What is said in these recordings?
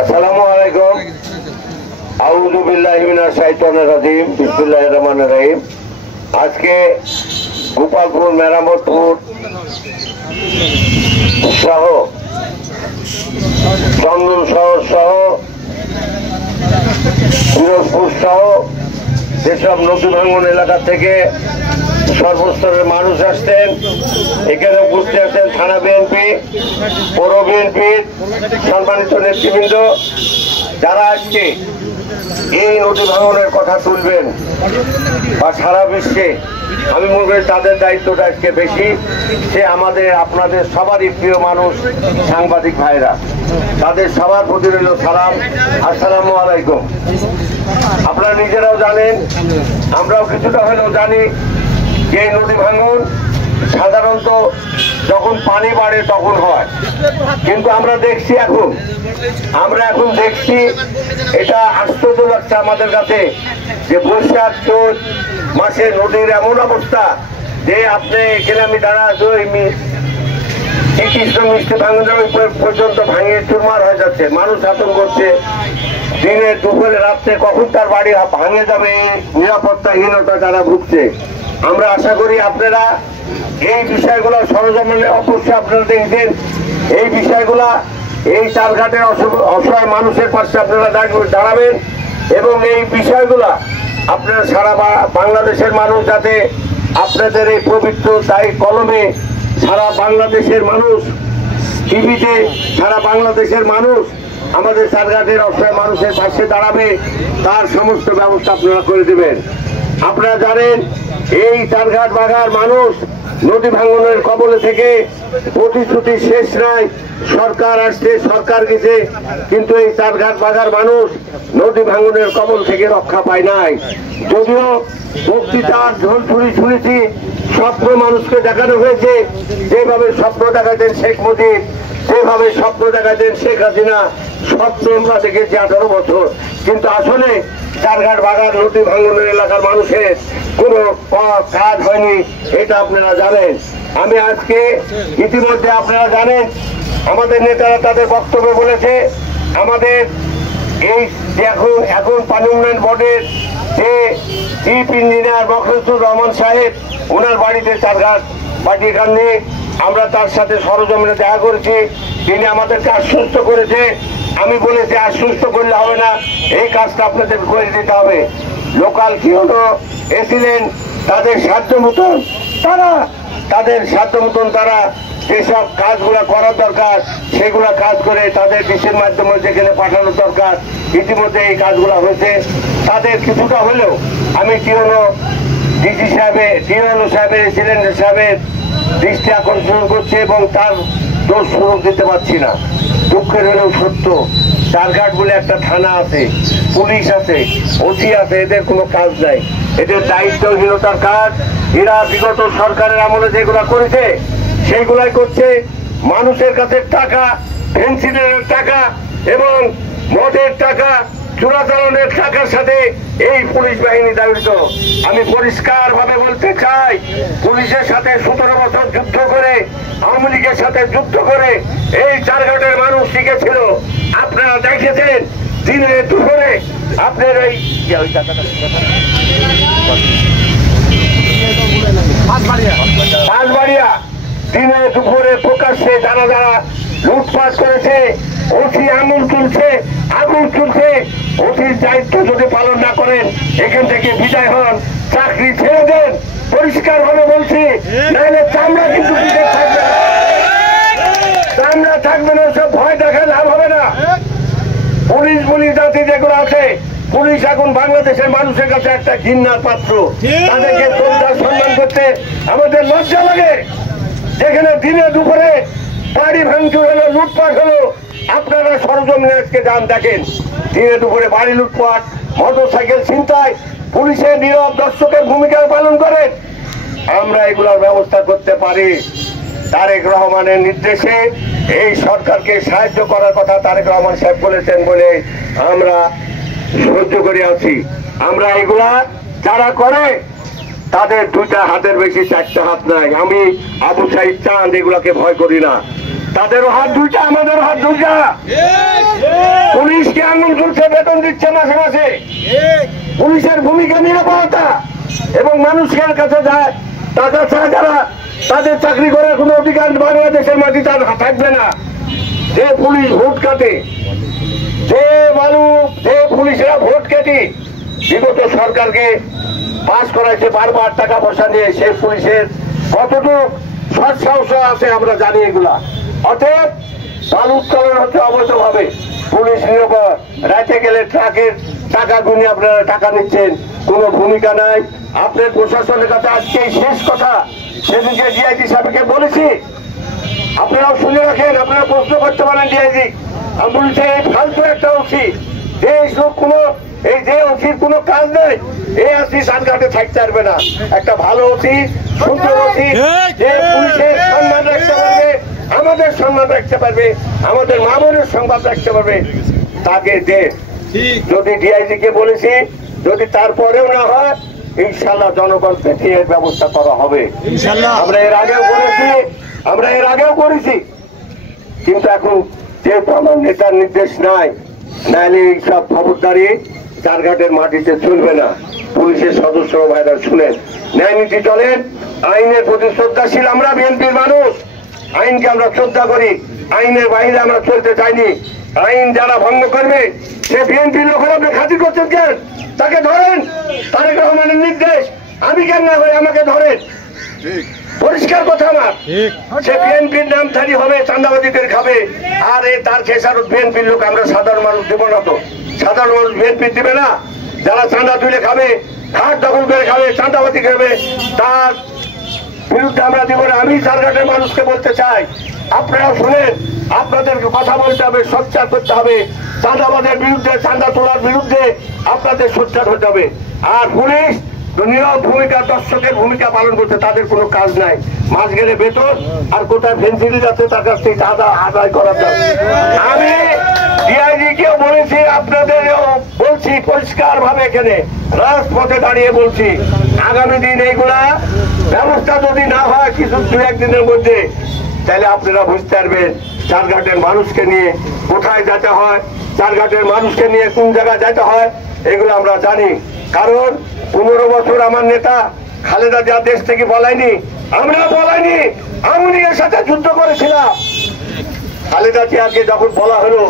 আসসালামু আলাইকুম। আউযু বিল্লাহি মিনাশ শাইতানির রাজিম। বিসমিল্লাহির রহমানির রহিম। আজকে গোপালপুর, মেরামতপুর সহ চন্দন শহর সহ পিরোজপুর সহ যেসব নদী ভাঙ্গন এলাকা থেকে সর্বস্তরের মানুষ আসতেন, এখানে উপস্থিত আছেন থানা বিএনপি, পৌর বিএনপির সম্মানিত নেতৃবৃন্দ, যারা আজকে এই নদী ভাঙনের কথা তুলবেন বা সারা বিশ্বে, আমি মনে করি তাদের দায়িত্বটা আজকে বেশি। সে আমাদের আপনাদের সবারই প্রিয় মানুষ সাংবাদিক ভাইরা, তাদের সবার প্রতি রইল সালাম। আসসালামু আলাইকুম। আপনারা নিজেরাও জানেন, আমরাও কিছুটা হলেও জানি যে এই নদী ভাঙন সাধারণত যখন পানি বাড়ে তখন হয়, কিন্তু আমরা এখন দেখছি এটা আশ্চর্য লাগছে আমাদের কাছে যে বৈশাখ চৈত মাসে নদীর এমন অবস্থা যে আপনি এখানে আমি দাঁড়া কৃষ্ণ মিষ্টি ভাঙনের পর্যন্ত ভাঙিয়ে চুরমার হয়ে যাচ্ছে। মানুষ আতঙ্ক করছে, দিনে দুপুরে রাত্রে কখন তার বাড়ি ভাঙে যাবে নিরাপত্তাহীনতা যারা ভুগছে। আমরা আশা করি আপনারা এই বিষয়গুলো সরজমিনে অবশ্যই আপনারা দেখছেন, এই বিষয়গুলা এই চারঘাটের অসহায় মানুষের পাশে আপনারা দাঁড়াবেন এবং এই বিষয়গুলা আপনারা সারা বাংলাদেশের মানুষ যাতে আপনাদের এই পবিত্র দায়ী কলমে সারা বাংলাদেশের মানুষ, টিভিতে সারা বাংলাদেশের মানুষ আমাদের চারঘাটের অসহায় মানুষের পাশে দাঁড়াবে, তার সমস্ত ব্যবস্থা আপনারা করে দেবেন। আপনারা জানেন এই চারঘাট বাঘার মানুষ নদী ভাঙনের কবলে থেকে প্রতিশ্রুতি শেষ নাই। সরকার আসছে, সরকার গেছে, কিন্তু এই চারঘাট বাঘার মানুষ নদী ভাঙনের কবল থেকে রক্ষা পায় নাই। যদিও বক্তৃতার ঝোল শুনেছি, স্বপ্ন মানুষকে দেখানো হয়েছে, যেভাবে স্বপ্ন দেখাতেন শেখ মুজিব, যেভাবে স্বপ্ন দেখাতেন শেখ হাসিনা, স্বপ্ন আমরা দেখেছি 18 বছর, কিন্তু আসলে চারঘাট বাঘার নদী ভাঙনের এলাকার মানুষের কোনো কাজ হয়নি, এটা আপনারা জানেন। আমি আজকে ইতিমধ্যে আপনারা জানেন আমাদের নেতারা তাদের বক্তব্য বলেছে, আমাদের এই এখন পানি উন্নয়ন বোর্ডের যে চিফ ইঞ্জিনিয়ার মখলেছুর রহমান সাহেব, ওনার বাড়িতে চারঘাট পার্টি এখানে আমরা তার সাথে সরজমিনে দেখা করেছি। তিনি আমাদেরকে আশ্বস্ত করেছে। আমি বলেছি আশ্বস্ত করলে হবে না, এই কাজটা আপনাদের করে দিতে হবে। লোকাল কি হলো এসিলেন, তাদের সাধ্য মতন তারা যেসব কাজগুলো করার দরকার সেগুলো কাজ করে তাদের ডিসির মাধ্যমে যেখানে পাঠানো দরকার ইতিমধ্যে এই কাজগুলো হয়েছে। তাদের কিছুটা হলেও আমি ডিসি সাহেবের এসিলেন সাহেবের দৃষ্টি আকর্ষণ করছে এবং তার দোষ সুযোগ দিতে পারছি না। দুঃখের হলেও সত্য, চারঘাট বলে একটা থানা আছে, পুলিশ আছে, ওসি আছে, এদের কোনো কাজ নাই। এদের দায়িত্বহীনতার কাজ। এরা বিগত সরকারের আমলে যেগুলা করেছে সেইগুলাই করছে। মানুষের কাছে টাকা, পেনশনের টাকা এবং মদের টাকা, চোরাচালানের টাকার সাথে এই পুলিশ বাহিনী জড়িত। আমি পরিষ্কার ভাবে বলতে চাই, পুলিশের সাথে 17 বছর যুদ্ধ করে, আওয়ামী লীগের সাথে যুদ্ধ করে এই চারঘাটের মানুষ শিখেছিল। আপনারা দেখেছেন দিনে দুপুরে আপনার এই পাঁচবাড়িয়া দিনে দুপুরে প্রকাশ্যে যারা লুটপাট করেছে, ওসি আঙুল তুলছে। ওসির দায়িত্ব যদি পালন না করেন এখান থেকে বিদায় হন, চাকরি ছেড়ে দেন। পরিষ্কার ভাবে বলছি, নাহলে চামড়া কিন্তু চামড়া থাকবে না, সব ভয় দেখায় লাভ হবে না। পুলিশ বলি জাতি যেগুলো আছে, পুলিশ এখন বাংলাদেশের মানুষের কাছে একটা ঘৃণার পাত্র। তাদেরকে শ্রদ্ধার সম্মান করতে আমাদের লজ্জা লাগে। যেখানে দিনে দুপুরে বাড়ি ভাঙচুর হলো, লুটপাট হলো, আপনারা সরজমিনে আজকে যান দেখেন, দিনে দুপুরে বাড়ি লুটপাট, মোটরসাইকেল ছিনতাই, পুলিশের নীরব দর্শকের ভূমিকা পালন করেন। আমরা এগুলোর ব্যবস্থা করতে পারি। তারেক রহমানের নির্দেশে এই সরকারকে সাহায্য করার কথা তারেক রহমান সাহেব বলেছেন বলে আমরা সহ্য করে আছি। আমরা এগুলা যারা করে তাদের 2টা হাতের বেশি 4টা হাত নাই। আমি আবু সাইদ চাঁদ এগুলাকে ভয় করি না। তাদেরও হাত দুইটা, আমাদেরও হাত দুইটা। পুলিশকে আঙুল তুলছে, বেতন দিচ্ছে মাসে মাসে। পুলিশের ভূমিকা নিরাপত্তা এবং মানুষের কাছে যায় টাকা ছাড়া যারা তাদের চাকরি করার কোনো অধিকার বাংলাদেশের মাটিতে থাকবে না। যে পুলিশ ভোট কাটে, যে পুলিশরা ভোট কেটে বিগত সরকারকে পাস করাইছে বারবার টাকা পয়সা নিয়ে, সেই পুলিশের কতটুকু সৎ সাহস আছে আমরা জানি এগুলা। অতএব বালু উত্তোলন হচ্ছে অবৈধভাবে। পুলিশ নিয়োগ রাতে গেলে ট্রাকের টাকা গুনে আপনারা টাকা নিচ্ছেন, কোনো ভূমিকা নাই আপনার প্রশাসনের কাছে। আজকে শেষ কথা, সেদিনকে ডিআইজি সাহেবকে বলেছি, আপনারাও শুনে রাখেন, আপনারা প্রশ্ন করতে পারেন ডিআইজি। আমি বলছি এই ফালতু একটা ওসি, এই যে ওসির কোনো কাজ নেই, এই ওসি সানঘাটে থাকতে পারবে না। একটা ভালো ওসি, সুন্দর ওসি, যে পুলিশের সম্মান রাখতে পারবে, আমাদের সম্মান রাখতে পারবে, আমাদের মা বোনের সম্মান রাখতে পারবে, তাকে দে। যদি ডিআইজি কে বলেছি, যদি তারপরেও না হয় ইনশাল্লাহ জনগণ পেটিয়ে ব্যবস্থা করা হবে। আমরা এর আগেও করেছি, কিন্তু এখন যেহেতু আমার নেতার নির্দেশ নাই, নাহলে এইসব খবরদারি চারঘাটের মাটিতে চলবে না। পুলিশের সদস্য ভাইরা শুনেন, ন্যায় নীতি চলেন, আইনের প্রতি শ্রদ্ধাশীল। আমরা বিএনপির মানুষ, আইনকে আমরা শ্রদ্ধা করি, আইনের বাইরে আমরা চলতে চাইনি। আইন যারা ভঙ্গ করবে সে বিএনপির লোকের আপনি খাতির করছেন কেন? তাকে ধরেন, তারেক রহমানের নির্দেশ, আমি কেন না হয়ে আমাকে ধরেন। পরিষ্কার কথা আমার, সে বিএনপির নামধারী হবে, চাঁদাবাজি করে খাবে, আর তার খেসারত বিএনপির লোক। আমরা সাধারণ মানুষ দেব না, তো সাধারণ মানুষ বিএনপি দিবে না। যারা চাঁদা তুলে খাবে, ঘাট দখল করে খাবে, চাঁদাবাজি খাবে, তার বিরুদ্ধে আমরা দিব না। আমি চারঘাটের মানুষকে বলতে চাই, আপনারা শুনেন, আপনাদেরকে কথা বলতে হবে, সোচ্চার করতে হবে। চাঁদাবাজের বিরুদ্ধে, চাঁদা তোলার বিরুদ্ধে আপনাদের সোচ্চার হতে হবে। আর পুলিশ নীরব ভূমিকা, দর্শকের ভূমিকা পালন করতে তাদের কোনো কাজ নাই। মাস গেলে বেতন আর কোথায় ফেন্সিলি যাচ্ছে তার কাছ থেকে চাঁদা আদায় করার জন্য। আমি ডিআইজি কেও বলেছি, আপনাদেরও বলছি পরিষ্কার ভাবে, এখানে রাজপথে দাঁড়িয়ে বলছি, আগামী দিন এইগুলা ব্যবস্থা যদি না হয় কিছু দু একদিনের মধ্যে, তাহলে আপনারা বুঝতে পারবেন চারঘাটের মানুষকে নিয়ে কোথায় যেতে হয়, চারঘাটের মানুষকে নিয়ে কোন জায়গায় যেতে হয়, এগুলো আমরা জানি। কারণ 15 বছর আমার নেতা খালেদা জিয়া দেশ থেকে পলায়নি, আমরা পলাইনি, আওয়ামী লীগের সাথে যুদ্ধ করেছিলাম। খালেদা জিয়াকে যখন বলা হলো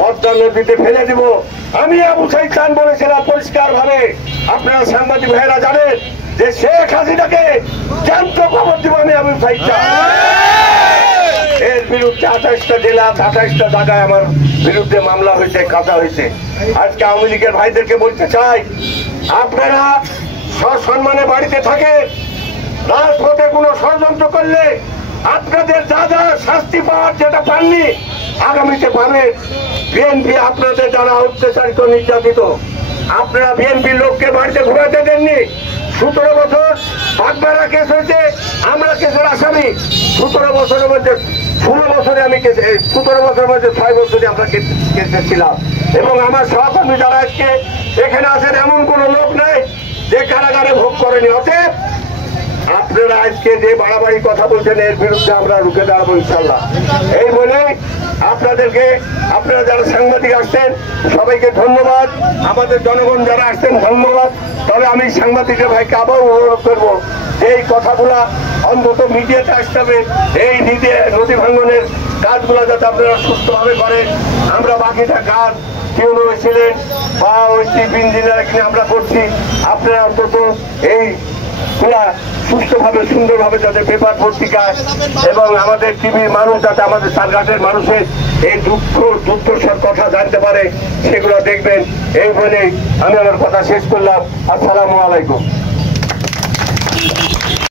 পদ্মা নদীতে ফেলে দিব, আমি আবু সাইদ খান বলেছিলাম পরিষ্কার ভাবে, আপনারা সাংবাদিক ভাইয়েরা জানেন যে শেখ হাসিনাকে জ্যান্ত কবর দিব আমি আবু সাইদ খান। এর বিরুদ্ধে 28টা জেলা, 28টা জায়গায় আমার বিরুদ্ধে মামলা হয়েছে, কাজা হয়েছে। আজকে আওয়ামী লীগের ভাইদেরকে বলতে চাই, আপনারা সসম্মানে বাড়িতে থাকেন, রাজপথে কোনো ষড়যন্ত্র করলে আপনাদের যা যা শাস্তি পাওয়ার যেটা পাননি আগামীতে পাবেন। বিএনপি আপনাদের যারা অত্যাচারিত, নির্যাতিত, আপনারা বিএনপির লোককে বাড়িতে ঘুরাতে দেননি। 17 বছর বাগমারা কেস হয়েছে, আমরা কেসের আসামি। 17 বছরের মধ্যে 16 বছরে আমি 17 বছরের মধ্যে 6 বছরে আমরা কেসে ছিলাম। এবং আমার সহকর্মী যারা আজকে এখানে আছেন, এমন কোন লোক নেই যে কারাগারে ভোগ করেনি। অতএব আপনারা আজকে যে বাড়াবাড়ি কথা বলছেন, এর বিরুদ্ধে আমরা রুখে দাঁড়াবো ইনশাল্লাহ। এই বলে আপনাদেরকে, আপনারা যারা সাংবাদিক আসছেন সবাইকে ধন্যবাদ, আমাদের জনগণ যারা আসছেন ধন্যবাদ। তবে আমি সাংবাদিকের ভাইকে আবার অনুরোধ করবো যে এই কথাগুলা অন্তত মিডিয়াতে আসতে হবে। এই নদী ভাঙ্গনের কাজগুলো যাতে আপনারা সুস্থভাবে করেন। আমরা বাকিটা কাজ কেউ হয়েছিলেন বা ওই চিফ ইঞ্জিনিয়ার এখানে আমরা করছি, আপনারা অন্তত এই সুস্থভাবে সুন্দরভাবে যাতে পেপার পত্রিকায় এবং আমাদের টিভির মানুষ যাতে আমাদের চারঘাটের মানুষের এই দুঃখর কথা জানতে পারে, সেগুলো দেখবেন। এই বলে আমি আমার কথা শেষ করলাম। আসসালামু আলাইকুম।